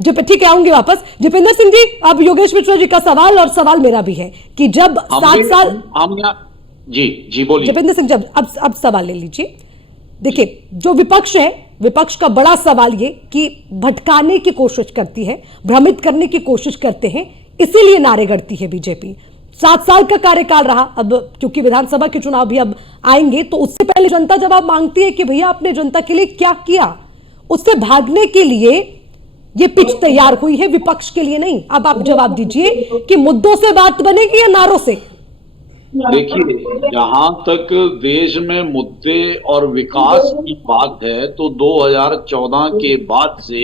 ठीक है, आऊंगी वापस। जितेंद्र सिंह जी, अब योगेश मिश्रा जी का सवाल और सवाल मेरा भी है कि जब 7 साल जी बोलिए जितेंद्र सिंह, जब अब सवाल ले लीजिए। देखिए, जो विपक्ष है, विपक्ष का बड़ा सवाल ये कि भटकाने की कोशिश करती है, भ्रमित करने की कोशिश करते हैं, इसीलिए नारे गढ़ती है बीजेपी। 7 साल का कार्यकाल रहा, अब क्योंकि विधानसभा के चुनाव भी अब आएंगे, तो उससे पहले जनता जवाब मांगती है कि भैया आपने जनता के लिए क्या किया। उससे भागने के लिए ये पिच तैयार हुई है, विपक्ष के लिए नहीं। अब आप जवाब दीजिए कि मुद्दों से बात बनेगी या नारों से? देखिए, जहां तक देश में मुद्दे और विकास की बात है, तो 2014 के बाद से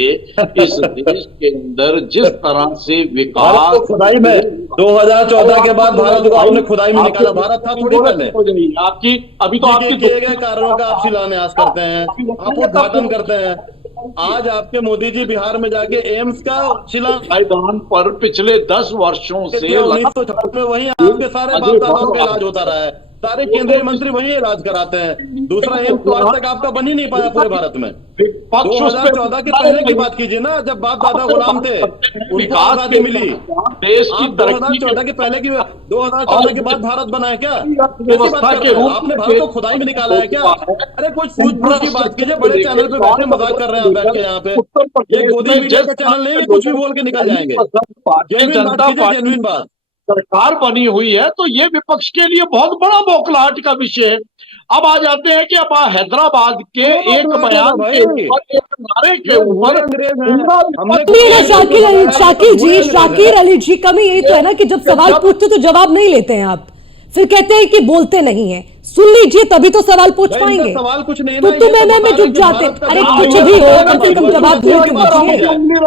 इस देश के अंदर जिस तरह से विकास खुदाई में 2014 के बाद भारत को आपने खुदाई में निकाला। भारत था थोड़ी पहले। आपकी अभी तो आपके किए गए कार्यों का आप शिलान्यास करते हैं, आप उद्घाटन करते हैं। आज आपके मोदी जी बिहार में जाके एम्स का शिलान्यास पर पिछले 10 वर्षों से 1956 में वहीं आपके सारे बाप दादाओं का इलाज होता रहा है, सारे केंद्रीय मंत्री वहीं इलाज कराते हैं। दूसरा एम्स तो आज तक आपका बन ही नहीं पाया पूरे भारत में। 2014 के पहले की बात कीजिए ना, जब बाप दादा गुलाम थे, उनको आजादी मिली। देश की 2014 के पहले की 2014 के बाद भारत बना है क्या? कैसी बात कर रहे हो? आपने भारत को खुदाई में निकाला है क्या? अरे कुछ पूछ की बात कीजिए। बड़े चैनल पे बैठे मजाक कर रहे हैं बैठ के यहाँ पे। ये गोदी मीडिया का चैनल नहीं है, कुछ भी बोल के निकल जाएंगे। जेन्युइन बात कीजिए, जेन्युइन बात। सरकार बनी हुई है तो ये विपक्ष के लिए बहुत बड़ा बौखलाहट का विषय है। अब आ जाते हैं कि अब हैदराबाद के एक बयान के ऊपर, एक नारे के ऊपर शाकिर अली जी, कमी यही तो है ना कि जब सवाल पूछते तो जवाब नहीं लेते हैं आप, फिर कहते हैं कि बोलते नहीं है। सुन लीजिए तभी तो सवाल पूछ पाएंगे। सवाल कुछ नहीं, तो मैं जुट जाते। अरे कुछ भी हो, कम से कम जवाब दीजिए।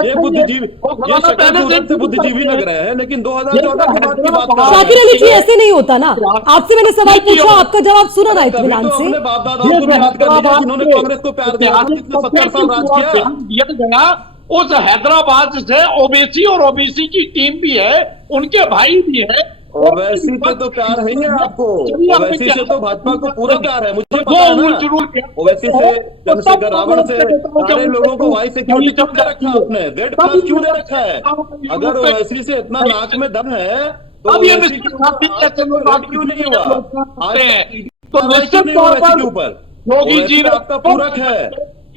ये बुद्धिजीवी, ये से बुद्धिजीवी लग रहे हैं, लेकिन 2014 के बाद की बात कर रहे हैं। शाकिर अली जी, ऐसे नहीं होता ना। आपसे मैंने सवाल पूछा, आपका जवाब सुना ना इत्मीनान से। बाप दादाओं को याद कर लीजिए जिन्होंने कांग्रेस को प्यार दिया, 70 साल राज किया। उस हैदराबाद से ओबीसी और ओबीसी की टीम भी है, उनके भाई भी है। ओवैसी से तो प्यार है ही आपको, ओवैसी से तो भाजपा को पूरा प्यार है, मुझे पता है ना। ओवैसी से, चंद्रशेखर रावण से, सारे लोगों को वाई सिक्योरिटी क्यों दे रखा है आपने? रेड प्लस क्यों दे रखा है? अगर ओवैसी से इतना नाक में दम है तो ओवैसी क्यों नहीं हुआ? ओवैसी के ऊपर योगी जी आपका पूरक है,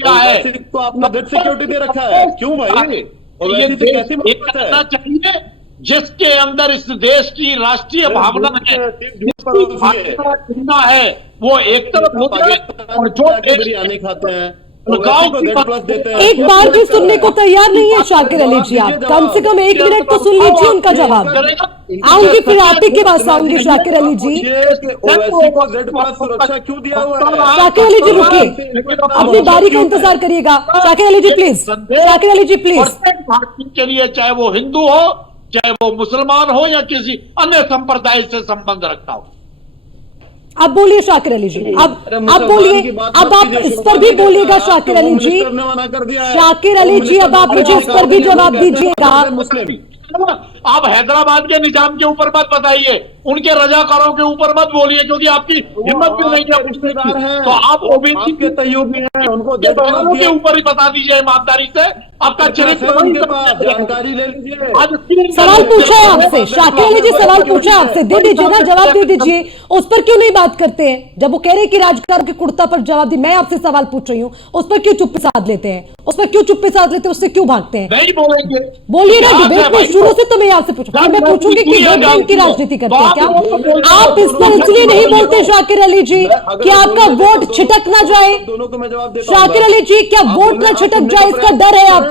ओवैसी को आपने डेड सिक्योरिटी दे रखा है, क्यों भाई? ओवैसी से कैसी बात है? जिसके अंदर इस देश की राष्ट्रीय भावना है, वो एक तरफ होता है और जो बिरयानी खाते हैं एक बार भी सुनने को तैयार नहीं है शाकिर अली जी। आप कम से कम 1 मिनट तो सुन लीजिए उनका जवाब। आऊंगी, फिर आप ही के पास आऊंगी शाकिर अली जी। सुरक्षा क्यों दिया हुआ है? शाकिर अली जी रुकिए, अपनी बारी का इंतजार करिएगा। Shakir Ali ji please, Shakir Ali ji please. के लिए चाहे वो हिंदू हो, चाहे वो मुसलमान हो या किसी अन्य संप्रदाय से संबंध रखता हो। अब बोलिए शाकिर अली जी, अब बोलिए, अब आप इस पर भी बोलिएगा शाकिर अली जी। शाकिर अली जी, अब आप मुझे इस पर भी जवाब दीजिएगा। आप हैदराबाद के निजाम के ऊपर मत बताइए, उनके रजाकारों के ऊपर मत बोलिए, क्योंकि आपकी हिम्मत भी नहीं है। तो आप ओबीसी के सहयोगी हैं, उनको के ऊपर ही बता दीजिए ईमानदारी से। आपका चरित्र जानकारी ले लीजिए। सवाल पूछा है आपसे शाकिर अली जी, सवाल पूछा है आपसे, दे दीजिए ना, जवाब दे दीजिए। उस पर क्यों नहीं बात करते हैं? जब वो कह रहे हैं कि राजकारण के कुर्ता पर जवाब दी, मैं आपसे सवाल पूछ रही हूँ, उस पर क्यों चुप्पी साध लेते हैं? उस पर क्यों चुप्पी साध लेते हैं? उससे क्यों भागते हैं? नहीं बोलेंगे, बोलिए ना। डिबेट में शुरू से तो मैं आपसे पूछूंगी, मैं पूछूंगी कि वोट बैंक की राजनीति करते हैं क्या आप? इस पर इसलिए नहीं बोलते शाकिर अली जी कि आपका वोट छिटक ना जाए। दोनों को मैं जवाब देता हूं। शाकिर अली जी, क्या वोट ना छिटक जाए इसका डर है आपको?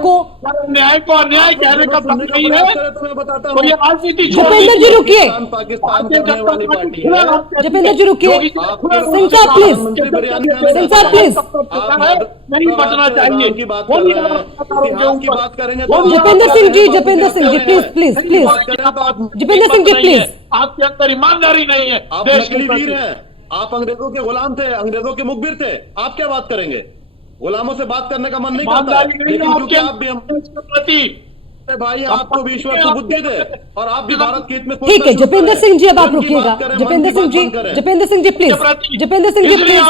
न्याय को अन्याय कहने का नहीं है, तो मैं बताता तो ये राजनीति। भूपेंद्र जी रुकिए, पाकिस्तान करने वाली पार्टी है। भूपेंद्र जी रुकिए, सिंह साहब प्लीज, सिंह साहब प्लीज, नहीं बचना चाहिए की बात कर रहे हैं, की बात करेंगे। Bhupendra Singh ji, Bhupendra Singh ji please please please, Bhupendra Singh ji please. आपके अंदर ईमानदारी नहीं है। आप नकली वीर हैं, आप अंग्रेजों के गुलाम थे, अंग्रेजों के मुखबिर थे। आप क्या बात करेंगे? गुलामों से बात करने का मन नहीं करता, लेकिन क्योंकि आप भी भाई आपको भी ईश्वर सुबुद्धि दे और आप भी भारत के हित में ठीक है जपेंद्र सिंह जी, अब आप रुकिएगा। जपेंद्र सिंह जी, जपेंद्र सिंह जी प्लीज, जपेंद्र सिंह जी प्लीज,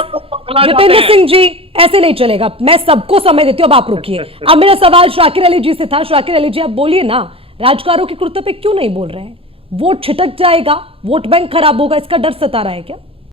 जपेंद्र सिंह जी ऐसे नहीं चलेगा, मैं सबको समय देती हूँ, अब आप रुकिए। अब मेरा सवाल शाकिर अली जी से था। शाकिर अली जी आप बोलिए ना, राजकारों के कुर्ते पे क्यों नहीं बोल रहे हैं? वोट छिटक जाएगा, वोट बैंक खराब होगा, इसका डर सता रहा है क्या?